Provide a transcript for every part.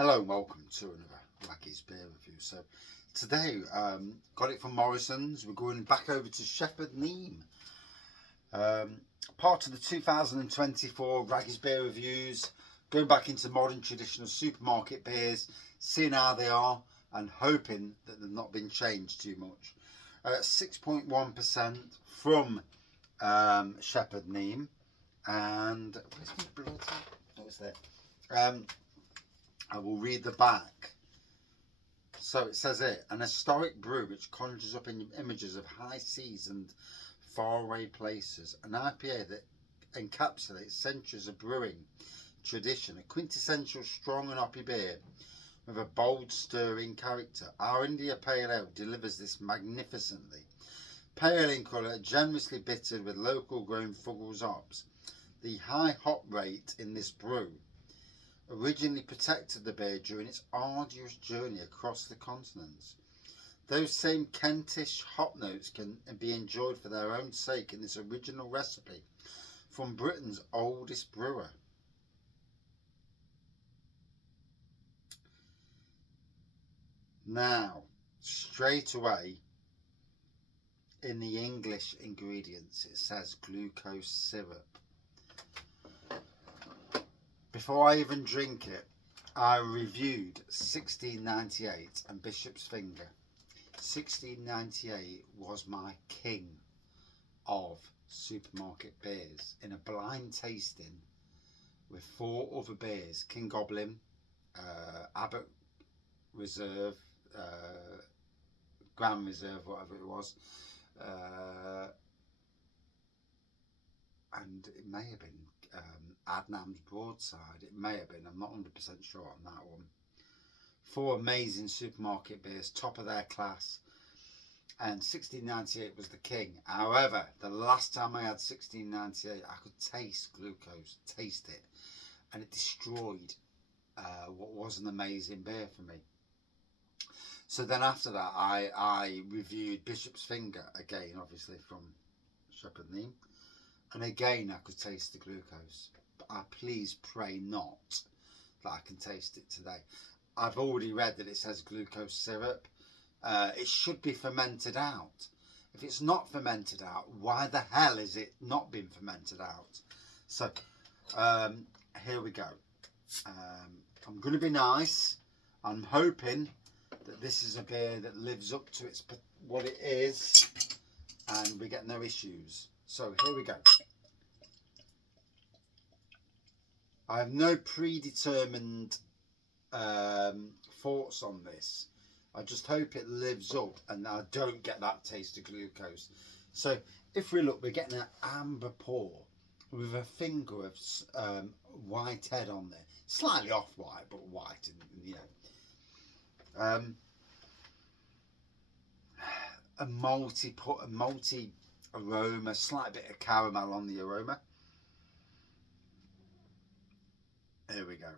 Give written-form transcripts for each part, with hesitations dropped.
Hello and welcome to another Raggy's Beer Review. So today, got it from Morrison's. We're going back over to Shepherd Neame. Part of the 2024 Raggy's Beer Reviews, going back into modern traditional supermarket beers, seeing how they are and hoping that they've not been changed too much. 6.1% from Shepherd Neame. And where's my blood? Oh, it's there. I will read the back. So it says here, an historic brew which conjures up images of high seas and faraway places. An IPA that encapsulates centuries of brewing tradition. A quintessential strong and hoppy beer with a bold, stirring character. Our India Pale Ale delivers this magnificently. Pale in colour, generously bittered with local grown Fuggles hops. The high hop rate in this brew originally protected the beer during its arduous journey across the continents. Those same Kentish hop notes can be enjoyed for their own sake in this original recipe from Britain's oldest brewer. Now, straight away, in the English ingredients, it says glucose syrup. Before I even drink it, I reviewed 1698 and Bishop's Finger. 1698 was my king of supermarket beers in a blind tasting with 4 other beers: King Goblin, Abbott Reserve, Grand Reserve, whatever it was, and it may have been Adnam's Broadside. It may have been, I'm not 100% sure on that one. 4 amazing supermarket beers, top of their class, and 1698 was the king. However, the last time I had 1698, I could taste glucose, taste it, and it destroyed what was an amazing beer for me. So then after that, I reviewed Bishop's Finger again, obviously from Shepherd Neame, and again I could taste the glucose. But I please pray not that I can taste it today. I've already read that it says glucose syrup. It should be fermented out. If it's not fermented out, why the hell is it not been fermented out? So here we go. I'm going to be nice. I'm hoping that this is a beer that lives up to its what it is, and we get no issues. So here we go. I have no predetermined thoughts on this. I just hope it lives up and I don't get that taste of glucose. So if we look, we're getting an amber pour with a finger of white head on there, slightly off white, but white, and you know, a malty aroma, slight bit of caramel on the aroma. Here we go.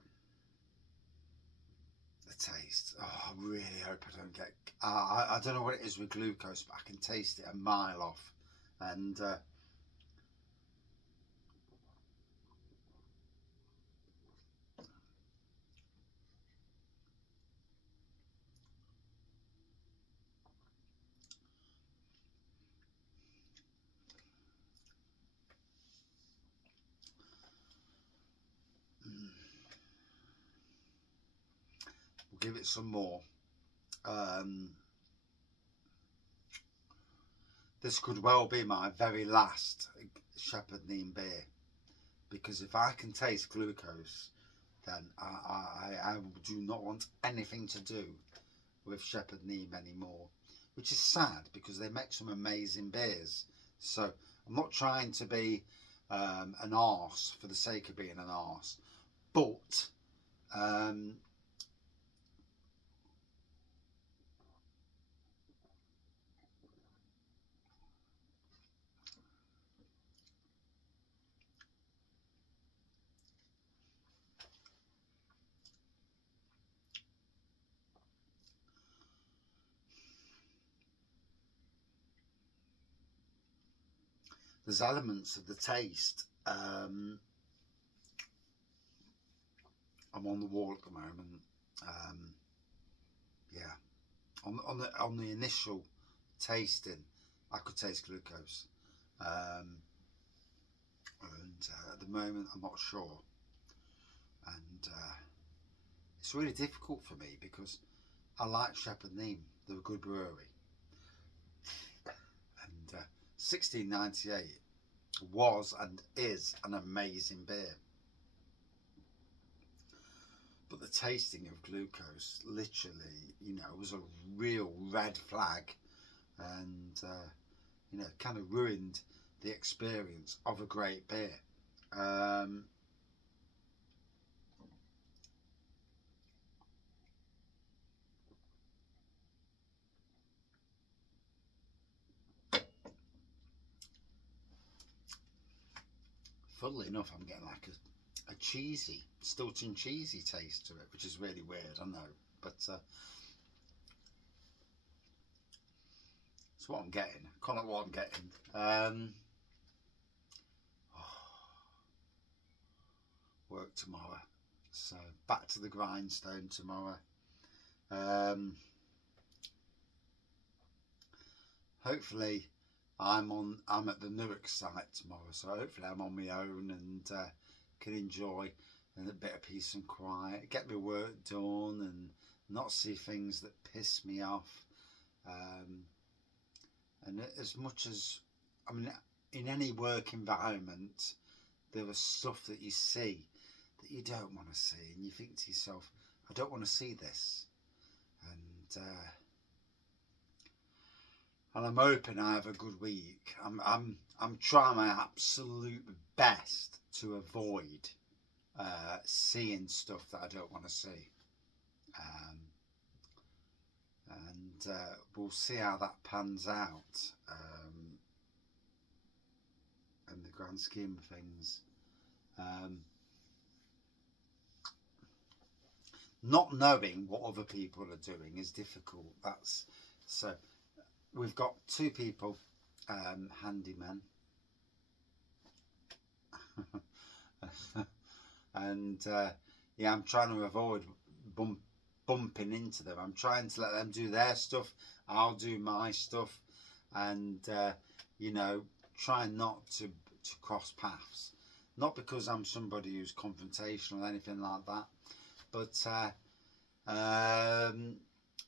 The taste. Oh, I really hope I don't get. I don't know what it is with glucose, but I can taste it a mile off, and we'll give it some more. This could well be my very last Shepherd Neame beer, because if I can taste glucose, then I do not want anything to do with Shepherd Neame anymore, which is sad because they make some amazing beers. So I'm not trying to be an arse for the sake of being an arse, but there's elements of the taste. I'm on the wall at the moment. Yeah, on the initial tasting, I could taste glucose, and at the moment I'm not sure, and it's really difficult for me because I like Shepherd Neame. They're a good brewery, and 1698 was and is an amazing beer. But the tasting of glucose, literally, was a real red flag, and kind of ruined the experience of a great beer. Funnily enough, I'm getting like a cheesy, Stilton cheesy taste to it, which is really weird, I know, but it's what I'm getting. I can't know what I'm getting. Work tomorrow, so back to the grindstone tomorrow. Hopefully I'm at the Newark site tomorrow, so hopefully I'm on my own and can enjoy a bit of peace and quiet, get my work done and not see things that piss me off. And as much as, I mean, in any work environment, there is stuff that you see that you don't want to see, and you think to yourself, I don't want to see this. And I'm hoping I have a good week. I'm trying my absolute best to avoid seeing stuff that I don't want to see. And we'll see how that pans out in the grand scheme of things. Not knowing what other people are doing is difficult. So we've got two people, handymen, and yeah, I'm trying to avoid bumping into them. I'm trying to let them do their stuff, I'll do my stuff, and trying not to cross paths. Not because I'm somebody who's confrontational or anything like that, but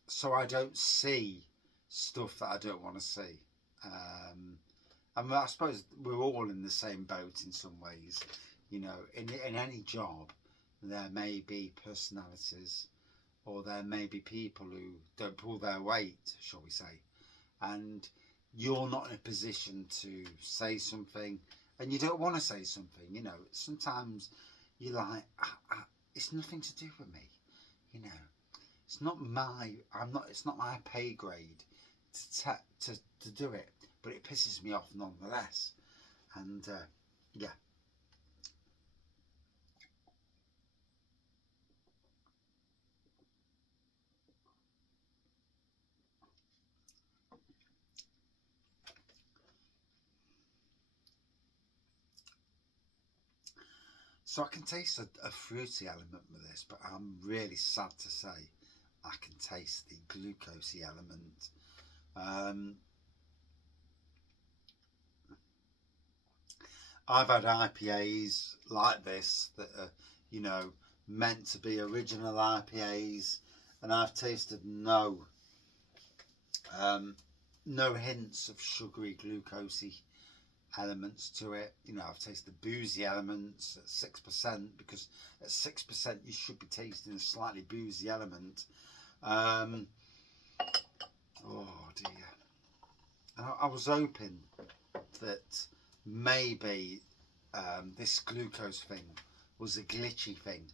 so I don't see stuff that I don't want to see. I mean, I suppose we're all in the same boat in some ways. In any job, there may be personalities, or there may be people who don't pull their weight, shall we say, and you're not in a position to say something, and you don't want to say something. Sometimes you're like, it's nothing to do with me. It's not my pay grade to do it, but it pisses me off nonetheless. And yeah. So I can taste a fruity element with this, but I'm really sad to say I can taste the glucosey element. I've had IPAs like this that are, meant to be original IPAs, and I've tasted no hints of sugary, glucosey elements to it. I've tasted boozy elements at 6%, because at 6% you should be tasting a slightly boozy element. Oh dear. I was hoping that maybe this glucose thing was a glitchy thing,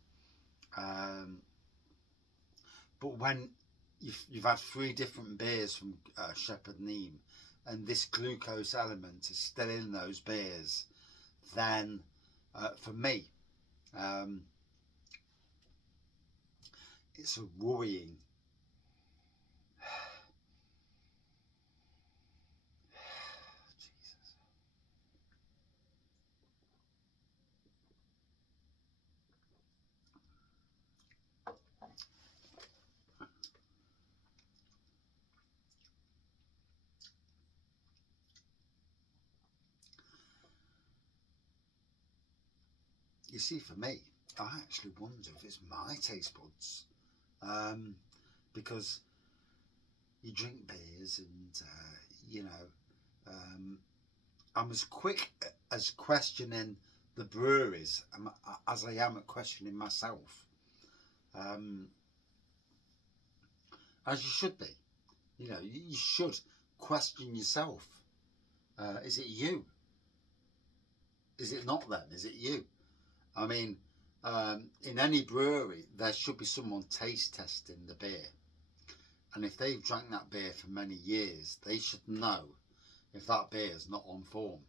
but when you've had 3 different beers from Shepherd Neame, and this glucose element is still in those beers, then for me it's a worrying Jesus. you see, for me, I actually wonder if it's my taste buds, because you drink beers and you know, I'm as quick as questioning the breweries as I am at questioning myself, as you should be. You know, you should question yourself. Is it you? Is it not them? Is it you? I mean, in any brewery, there should be someone taste testing the beer. And if they've drank that beer for many years, they should know if that beer is not on form.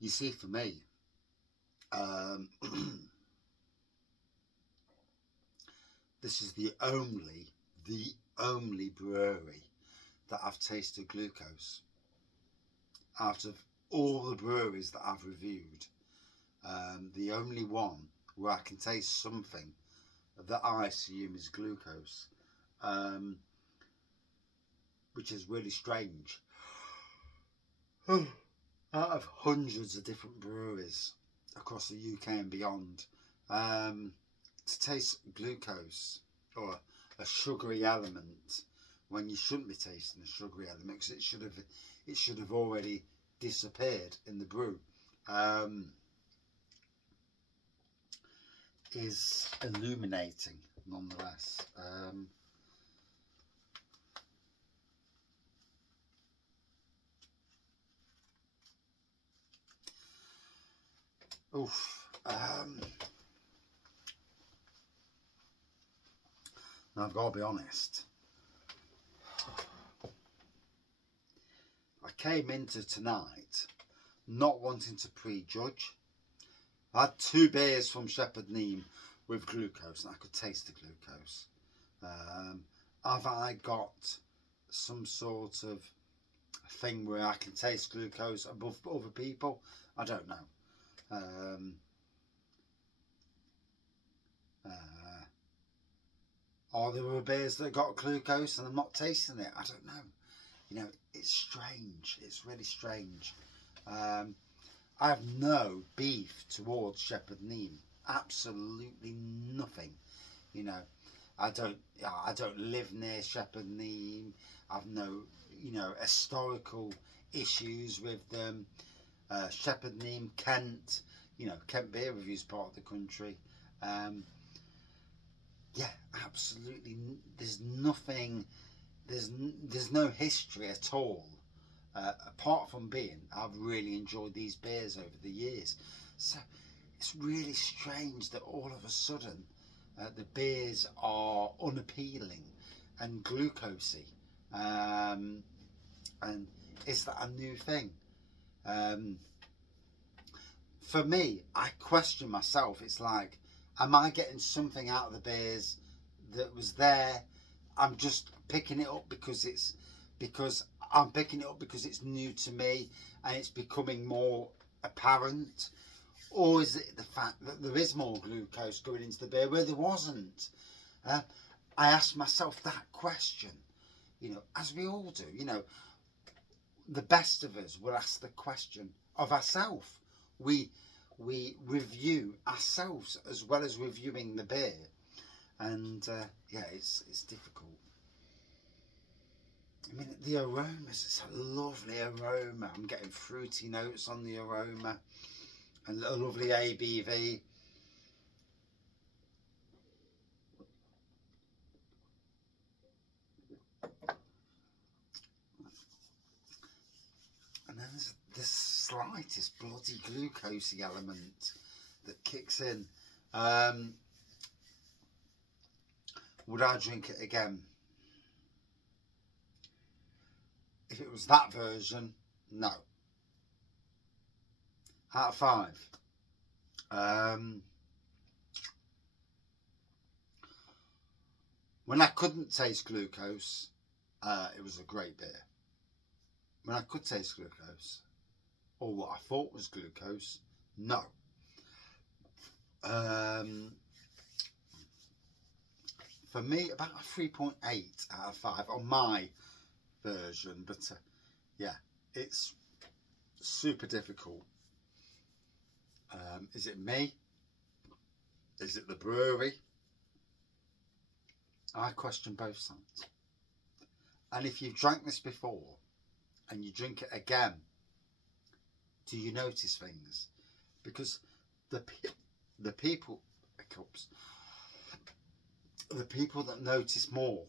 You see, for me, this is the only brewery that I've tasted glucose. Out of all the breweries that I've reviewed, the only one where I can taste something that I assume is glucose, which is really strange. Out of hundreds of different breweries across the UK and beyond, to taste glucose or a sugary element when you shouldn't be tasting a sugary element, because it should have already disappeared in the brew, is illuminating nonetheless. Now I've got to be honest, I came into tonight not wanting to prejudge. I had 2 beers from Shepherd Neame with glucose and I could taste the glucose. Have I got some sort of thing where I can taste glucose above other people? I don't know. Or there were beers that got glucose and I'm not tasting it. I don't know. You know, it's strange. It's really strange. I have no beef towards Shepherd Neame. Absolutely nothing. You know, I don't live near Shepherd Neame. I've no, you know, historical issues with them. Shepherd Neame, Kent. You know, Kent Beer Review's part of the country. Yeah, absolutely. There's nothing. There's no history at all. Apart from being, I've really enjoyed these beers over the years. So it's really strange that all of a sudden the beers are unappealing and glucosey. And is that a new thing? For me, I question myself. It's like, am I getting something out of the beers that was there? I'm just picking it up because it's new to me and it's becoming more apparent, or is it the fact that there is more glucose going into the beer where there wasn't? I ask myself that question, you know, as we all do. You know, the best of us will ask the question of ourselves. We review ourselves as well as reviewing the beer, and yeah, it's difficult. I mean, the aromas, it's a lovely aroma. I'm getting fruity notes on the aroma and a lovely ABV. And then there's the slightest bloody glucosey element that kicks in. Would I drink it again? If it was that version, no. Out of 5. When I couldn't taste glucose, It was a great beer. I mean, I could taste glucose, or what I thought was glucose. No. For me, about a 3.8 out of 5 on my version, but yeah, it's super difficult. Is it me? Is it the brewery? I question both sides. And if you've drank this before and you drink it again, do you notice things? Because the people that notice more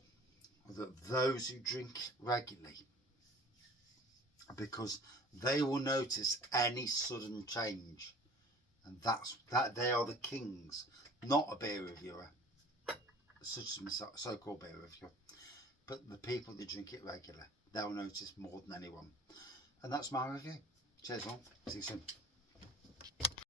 are those who drink regularly, because they will notice any sudden change, and that they are the kings, not a beer reviewer, such as my so-called beer reviewer, but the people that drink it regularly. They'll notice more than anyone. And that's my review. Cheers all. See you soon.